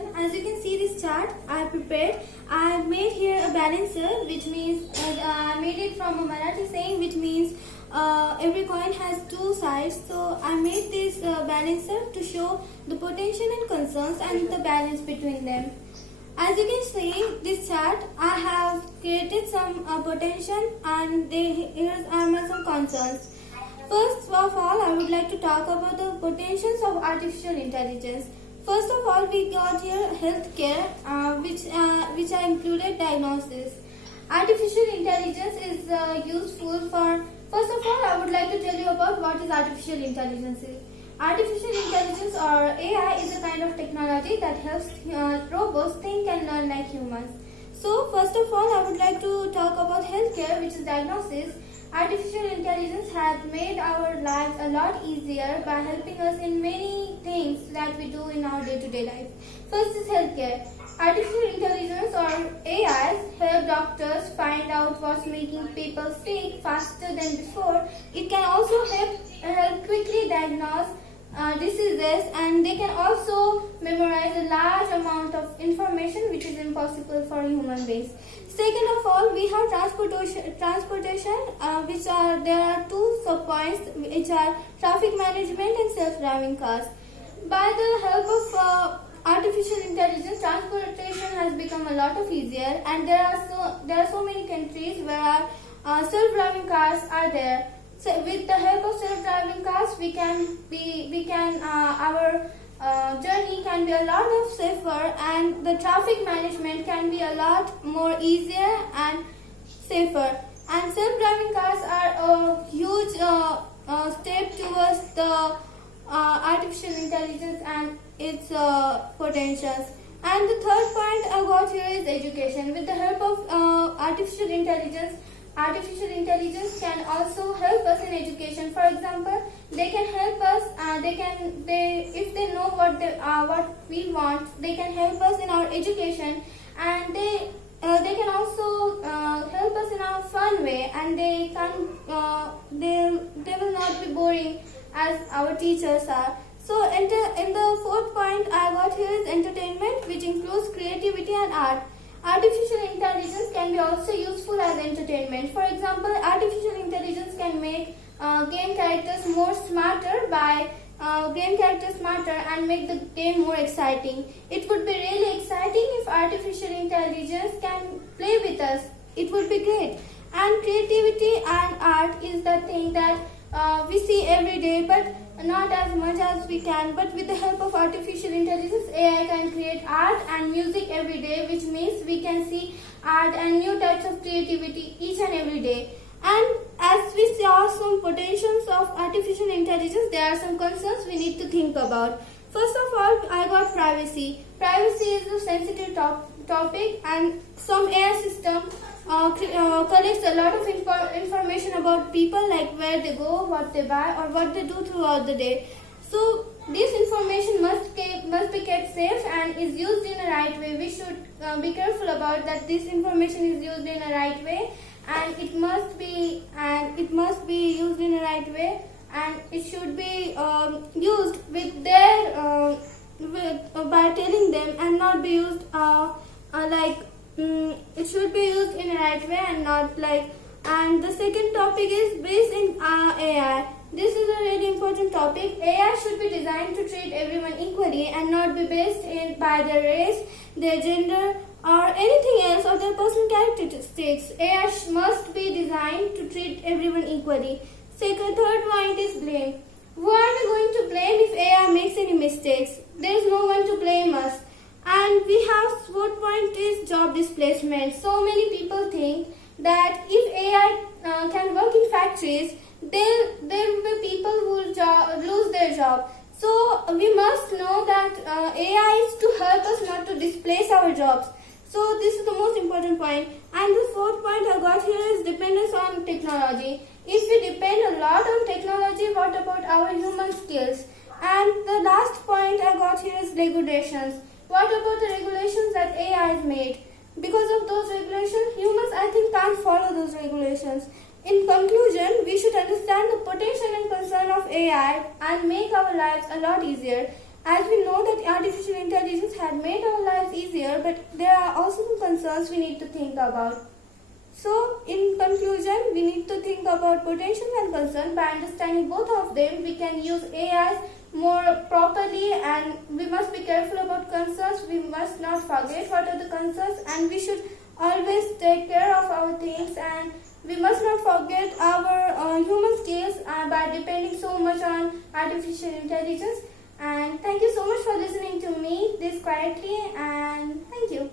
presentation. As you can see this chart I prepared, I have made here a balancer, which means I made it from a Marathi saying, which means every coin has two sides. So I made this balancer to show the potential and concerns and the balance between them. As you can see this chart, I have created some potential and here are some concerns. First of all, I would like to talk about the potentials of artificial intelligence. First of all, we got here healthcare, which I included diagnosis. Artificial intelligence is useful for. First of all, I would like to tell you about what is artificial intelligence. Artificial intelligence or AI is a kind of technology that helps robots think and learn like humans. So, first of all, I would like to talk about healthcare, which is diagnosis. Artificial intelligence has made our lives a lot easier by helping us in many things that we do in our day-to-day life. First is healthcare. Artificial intelligence or AIs help doctors find out what's making people sick faster than before. It can also help quickly diagnose diseases, and they can also memorize a large amount of information which is impossible for human beings. Second of all, we have transportation, there are two sub-points, which are traffic management and self-driving cars. By the help of artificial intelligence, transportation has become a lot of easier, and there are so many countries where self-driving cars are there. So with the help of self-driving cars, our journey can be a lot of safer, and the traffic management can be a lot more easier and safer. And self-driving cars are a huge step towards the artificial intelligence and its potentials. And the third point I got here is education. With the help of artificial intelligence can also help us in education. For example, they can help us. If they know what we want, they can help us in our education, and they can also help us in our fun way, and they will not be boring as our teachers are. So in the fourth point I got here is entertainment, which includes creativity and art. Artificial intelligence can be also useful as entertainment. For example, artificial intelligence can make game characters smarter and make the game more exciting. It would be really exciting if artificial intelligence can play with us. It would be great. And creativity and art is the thing that we see every day, but not as much as we can. But with the help of artificial intelligence, AI can create art and music every day, which means we can see art and new types of creativity each and every day. And as we saw some potentials of artificial intelligence, there are some concerns we need to think about. First of all, I got privacy. Privacy is a sensitive topic, and some AI system collects a lot of information about people, like where they go, what they buy, or what they do throughout the day. So this information must be kept safe and is used in a right way. We should be careful about that. This information is used in a right way, and it must be used in a right way, and it should be used with their by telling them, and not be used it should be used in a right way and not like. And the second topic is based in AI. This is a really important topic. AI should be designed to treat everyone equally and not be based by their race, their gender, or anything else, or their personal characteristics. AI must be designed to treat everyone equally. Third point is blame. Who are we going to blame if AI makes any mistakes? There is no one to blame us. And we have fourth point is job displacement. So many people think that if AI can work in factories, there will be people who will lose their job. So we must know that AI is to help us, not to displace our jobs. So this is the most important point. And the fourth point I got here is dependence on technology. If we depend a lot on technology, what about our human skills? And the last point I got here is regulations. What about the regulations that AI has made? Because of those regulations, humans, I think, can't follow those regulations. In conclusion, we should understand the potential and concern of AI and make our lives a lot easier. As we know that artificial intelligence had made our lives easier, but there are also some concerns we need to think about. So, in conclusion, we need to think about potential and concern. By understanding both of them, we can use AIs more properly, and we must be careful about concerns. We must not forget what are the concerns, and we should always take care of our things, and we must not forget our human skills by depending so much on artificial intelligence. And thank you so much for listening to me this quietly, and thank you.